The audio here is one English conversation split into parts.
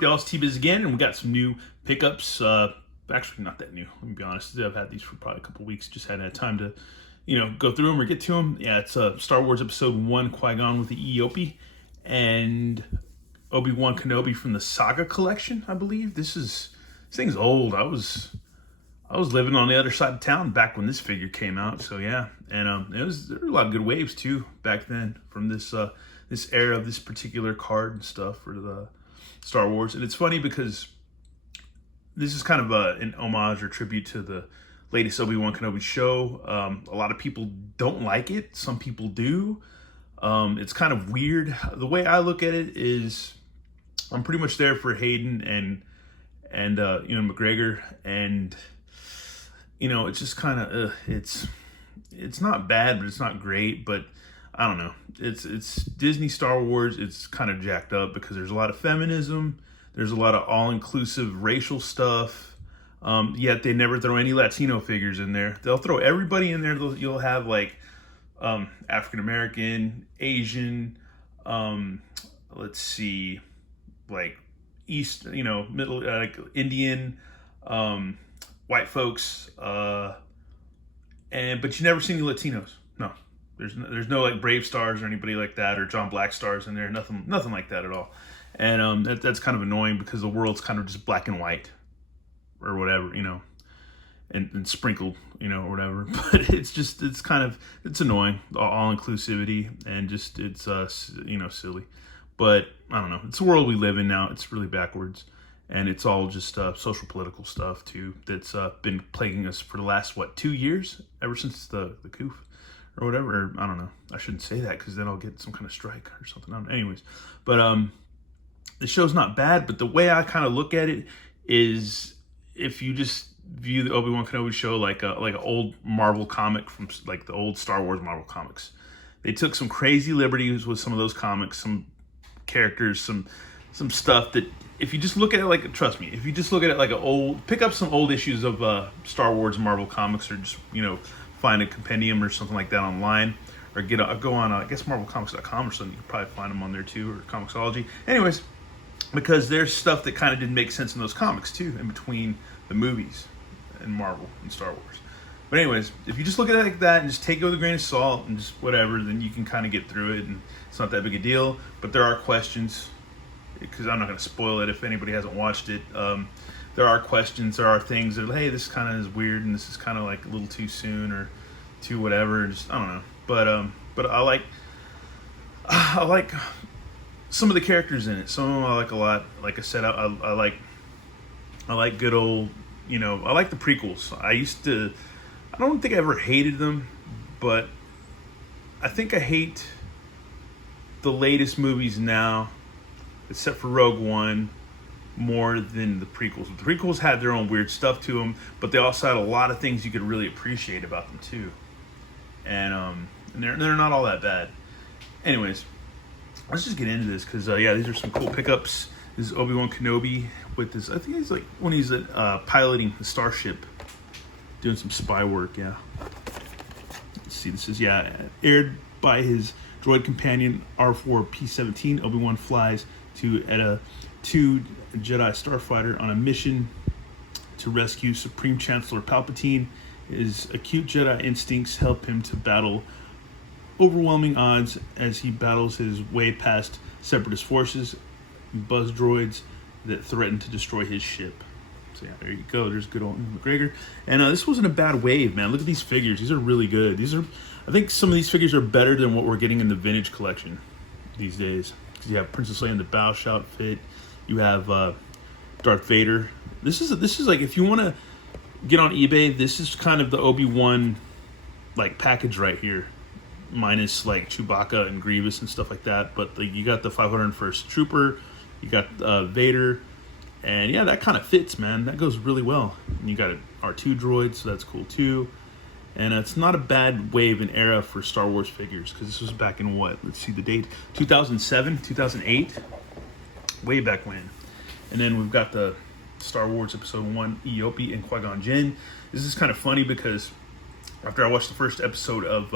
Y'all, it's T-Biz again, and we got some new pickups. Actually, not that new. Let me be honest. I've had these for probably a couple weeks. Just hadn't had time to, go through them or get to them. Yeah, it's Star Wars Episode 1, Qui-Gon with the Eope, and Obi Wan Kenobi from the Saga collection, I believe. This thing's old. I was living on the other side of town back when this figure came out. So yeah, and there were a lot of good waves too back then from this era of this particular card and stuff for the Star Wars. And it's funny because this is kind of an homage or tribute to the latest Obi Wan Kenobi show. A lot of people don't like it. Some people do. It's kind of weird. The way I look at it is I'm pretty much there for Hayden and McGregor, and it's just kind of it's not bad, but it's not great. But I don't know. It's Disney Star Wars. It's kind of jacked up because there's a lot of feminism. There's a lot of all-inclusive racial stuff. Yet they never throw any Latino figures in there. They'll throw everybody in there. You'll have like African American, Asian, let's see, like East, middle, like Indian, white folks, but you never see any Latinos. No. There's no like Brave Stars or anybody like that, or John Black Stars in there. Nothing like that at all. And that's kind of annoying because the world's kind of just black and white, or whatever, and sprinkled, or whatever. But it's annoying, all inclusivity, and just it's silly. But I don't know. It's the world we live in now. It's really backwards, and it's all just social political stuff too. That's been plaguing us for the last 2 years, ever since the coup. Or whatever, or I don't know. I shouldn't say that because then I'll get some kind of strike or something. Anyways, but the show's not bad. But the way I kind of look at it is, if you just view the Obi Wan Kenobi show like an old Marvel comic from like the old Star Wars Marvel comics, they took some crazy liberties with some of those comics, some characters, some stuff that if you just look at it like, trust me, if you just look at it like pick up some old issues of Star Wars Marvel comics, or just find a compendium or something like that online, or go on I guess marvelcomics.com or something. You can probably find them on there too, or Comixology. Anyways, because there's stuff that kind of didn't make sense in those comics too, in between the movies and Marvel and Star Wars. But anyways, if you just look at it like that and just take it with a grain of salt and just whatever, then you can kind of get through it, and it's not that big a deal. But there are questions, because I'm not going to spoil it if anybody hasn't watched it. There are questions, there are things that, hey, this kind of is weird, and this is kind of like a little too soon, or too whatever. Just, I don't know. But I like some of the characters in it. Some of them I like a lot. Like I said, I like good old, I like the prequels. I don't think I ever hated them, but I think I hate the latest movies now, except for Rogue One, more than the prequels. The prequels had their own weird stuff to them, but they also had a lot of things you could really appreciate about them too. And they're not all that bad. Anyways, let's just get into this, because these are some cool pickups. This is Obi Wan Kenobi with this. I think he's like when he's piloting the starship, doing some spy work. Yeah. Let's see. This is aired by his droid companion R4-P17. Obi-Wan flies to Eta 2 Jedi starfighter on a mission to rescue Supreme Chancellor Palpatine. His acute Jedi instincts help him to battle overwhelming odds as he battles his way past separatist forces, buzz droids that threaten to destroy his ship. So yeah, there you go. There's good old McGregor. And this wasn't a bad wave, man. Look at these figures. These are really good. I think some of these figures are better than what we're getting in the vintage collection these days. Because you have Princess Leia in the Bausch outfit. You have Darth Vader. This is like, if you want to get on eBay, this is kind of the Obi-Wan like package right here, minus like Chewbacca and Grievous and stuff like that. But you got the 501st Trooper, you got Vader, and yeah, that kind of fits, man. That goes really well. And you got an R2 droid, so that's cool too. And it's not a bad wave and era for Star Wars figures, because this was back in let's see the date, 2007, 2008, way back when. And then we've got the Star Wars Episode 1 Eope and Qui-Gon Jinn. This is kind of funny because after I watched the first episode of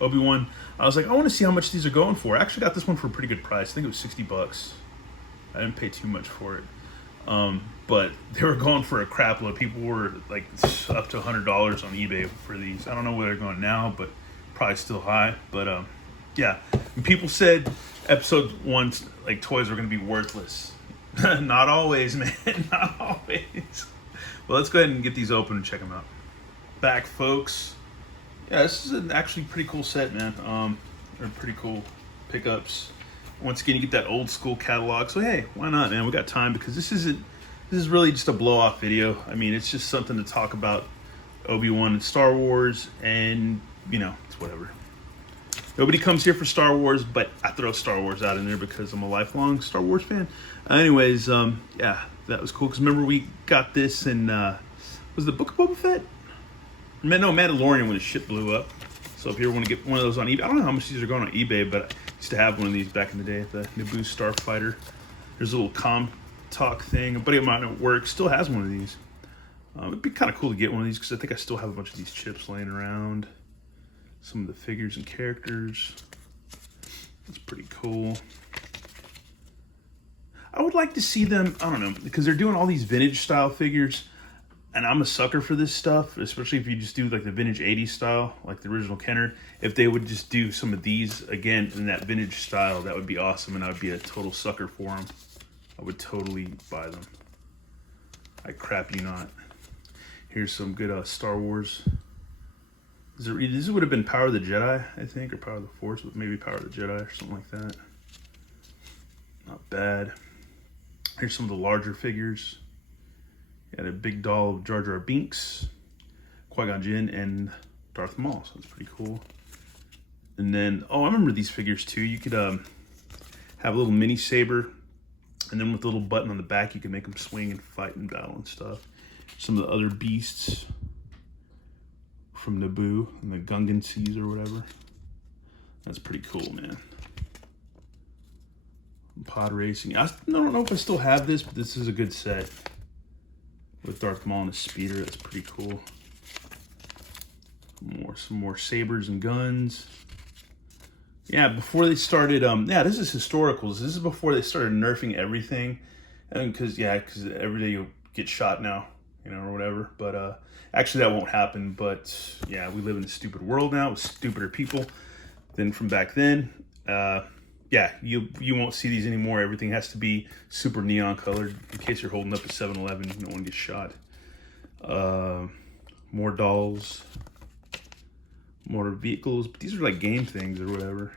Obi-Wan, I was like, I want to see how much these are going for. I actually got this one for a pretty good price. I think it was $60. I didn't pay too much for it. But they were going for a crap load. People were like up to $100 on eBay for these. I don't know where they're going now, but probably still high. But yeah, and people said episode 1 like toys are going to be worthless. Not always, man. Not always. Well, let's go ahead and get these open and check them out. Back, folks. Yeah, this is an actually pretty cool set, man. They're pretty cool pickups. Once again, you get that old school catalog. So hey, why not, man? We got time because this is really just a blow off video. I mean, it's just something to talk about Obi Wan and Star Wars, and you know, it's whatever. Nobody comes here for Star Wars, but I throw Star Wars out in there because I'm a lifelong Star Wars fan. Anyways, yeah, that was cool. Because remember we got this in, was it the Book of Boba Fett? No, Mandalorian when the ship blew up. So if you ever want to get one of those on eBay, I don't know how much these are going on eBay, but I used to have one of these back in the day at the Naboo Starfighter. There's a little comm talk thing. A buddy of mine at work still has one of these. It'd be kind of cool to get one of these because I think I still have a bunch of these chips laying around. Some of the figures and characters. That's pretty cool. I would like to see them, I don't know, because they're doing all these vintage style figures, and I'm a sucker for this stuff, especially if you just do like the vintage 80s style, like the original Kenner. If they would just do some of these again in that vintage style, that would be awesome, and I would be a total sucker for them. I would totally buy them. I crap you not. Here's some good Star Wars. This would have been Power of the Jedi, I think, or Power of the Force, but maybe Power of the Jedi or something like that. Not bad. Here's some of the larger figures. Got a big doll of Jar Jar Binks, Qui-Gon Jinn, and Darth Maul, so that's pretty cool. And then, oh, I remember these figures too. You could have a little mini saber, and then with the little button on the back, you can make them swing and fight and battle and stuff. Some of the other beasts from Naboo and the Gungan Seas or whatever. That's pretty cool, man. Pod racing. I don't know if I still have this, but this is a good set. With Darth Maul and his speeder, that's pretty cool. Some more sabers and guns. Yeah, before they started, yeah, this is historicals. This is before they started nerfing everything. And because every day you'll get shot now, you know, or whatever. But actually that won't happen. But yeah, we live in a stupid world now with stupider people than from back then. Yeah, you won't see these anymore. Everything has to be super neon colored in case you're holding up a 7-Eleven, no one gets shot. More dolls, more vehicles, but these are like game things or whatever.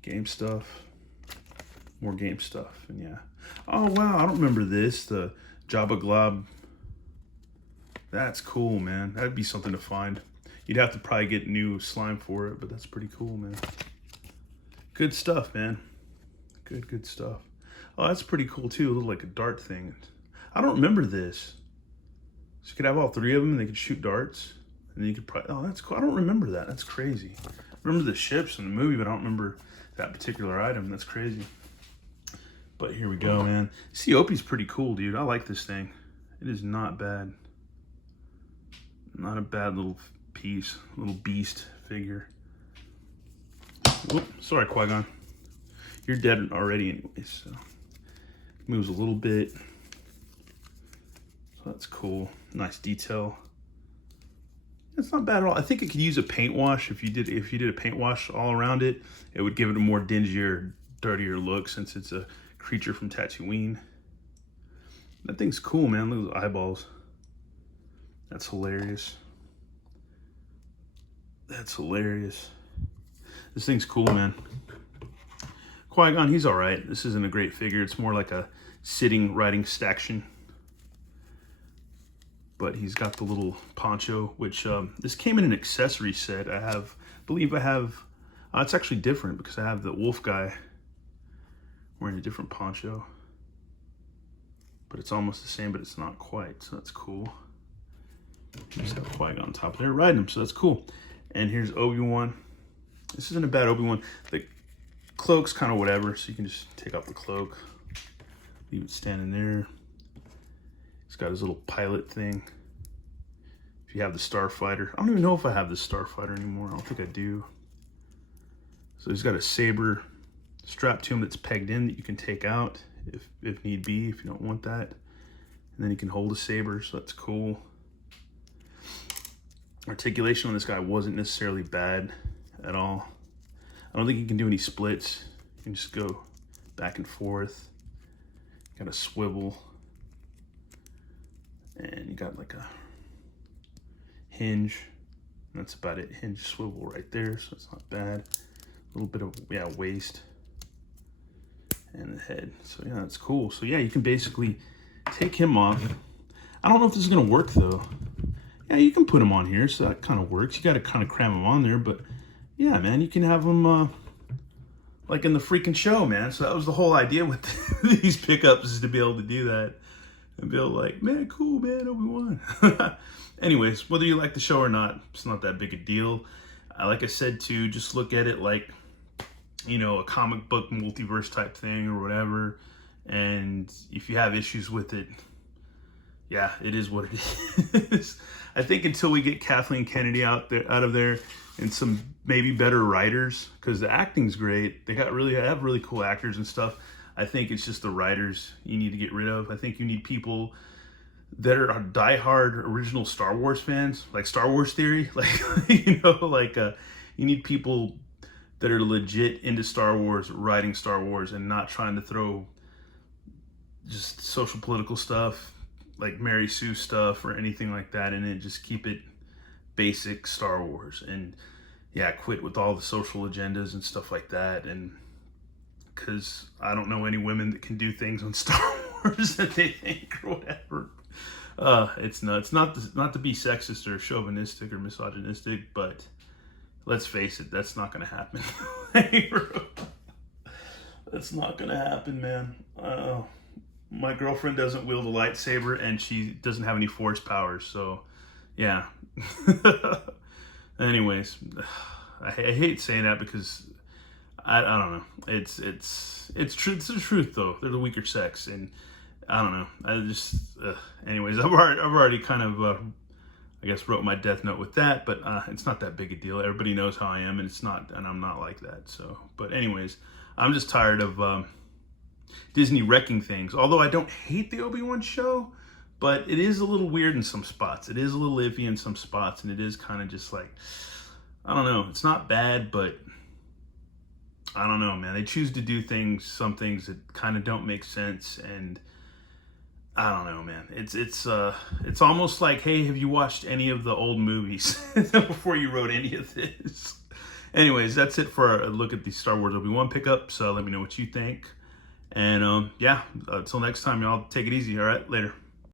Game stuff, more game stuff, and yeah. Oh wow, I don't remember this, the Jabba Glob. That's cool, man. That'd be something to find. You'd have to probably get new slime for it, but that's pretty cool, man. Good stuff, man. Good stuff. Oh, that's pretty cool too. A little like a dart thing. I don't remember this. So you could have all 3 of them and they could shoot darts. And then you could probably, oh, that's cool. I don't remember that. That's crazy. I remember the ships in the movie, but I don't remember that particular item. That's crazy. But here we go, man. COP's pretty cool, dude. I like this thing. It is not bad. Not a bad little piece, little beast figure. Whoop, sorry, Qui-Gon. You're dead already anyways, so. Moves a little bit. So that's cool. Nice detail. It's not bad at all. I think it could use a paint wash. If you did a paint wash all around it, it would give it a more dingier, dirtier look since it's a creature from Tatooine. That thing's cool, man. Look at those eyeballs. That's hilarious. That's hilarious. This thing's cool, man. Qui-Gon, he's all right. This isn't a great figure. It's more like a sitting riding staction. But he's got the little poncho, which this came in an accessory set. Believe I have, it's actually different because I have the wolf guy wearing a different poncho. But it's almost the same, but it's not quite, so that's cool. Just have Qui-Gon on top there riding him, so that's cool. And here's Obi-Wan. This isn't a bad Obi-Wan. The cloak's kind of whatever, so you can just take off the cloak. Leave it standing there. He's got his little pilot thing. If you have the Starfighter. I don't even know if I have the Starfighter anymore. I don't think I do. So he's got a saber strap to him that's pegged in that you can take out if need be, if you don't want that. And then he can hold a saber, so that's cool. Articulation on this guy wasn't necessarily bad at all. I don't think you can do any splits. You can just go back and forth. Got a swivel. And you got like a hinge. That's about it. Hinge, swivel right there, so it's not bad. A little bit of, yeah, waist. And the head. So yeah, that's cool. So yeah, you can basically take him off. I don't know if this is gonna work though. Yeah, you can put him on here, so that kind of works. You got to kind of cram him on there, but yeah, man, you can have him like in the freaking show, man. So that was the whole idea with these pickups, is to be able to do that and be able to like, man, cool, man, Obi Wan. Anyways, whether you like the show or not, it's not that big a deal. Like I said, too, just look at it like, you know, a comic book multiverse type thing or whatever. And if you have issues with it, yeah, it is what it is. I think until we get Kathleen Kennedy out of there and some maybe better writers, because the acting's great. They have really cool actors and stuff. I think it's just the writers you need to get rid of. I think you need people that are diehard original Star Wars fans, like Star Wars Theory. Like, you know, like you need people that are legit into Star Wars, writing Star Wars, and not trying to throw just social political stuff like Mary Sue stuff or anything like that in it. Just keep it basic Star Wars, and yeah, quit with all the social agendas and stuff like that. And because I don't know any women that can do things on Star Wars that they think or whatever. It's nuts. Not to be sexist or chauvinistic or misogynistic, but let's face it, that's not gonna happen. That's not gonna happen, man. My girlfriend doesn't wield a lightsaber, and she doesn't have any force powers, so yeah. Anyways, I hate saying that because I don't know. It's true. It's the truth though. They're the weaker sex, and I don't know. I just anyways, I've already kind of I guess wrote my death note with that, but it's not that big a deal. Everybody knows how I am, and I'm not like that. So, but anyways, I'm just tired of Disney wrecking things. Although I don't hate the Obi Wan show, but it is a little weird in some spots. It is a little iffy in some spots, and it is kind of just like, I don't know. It's not bad, but I don't know, man. They choose to do some things that kind of don't make sense, and I don't know, man. It's almost like, hey, have you watched any of the old movies before you wrote any of this? Anyways, that's it for a look at the Star Wars Obi-Wan pickup. So let me know what you think. And yeah, until next time, y'all, take it easy. All right, later.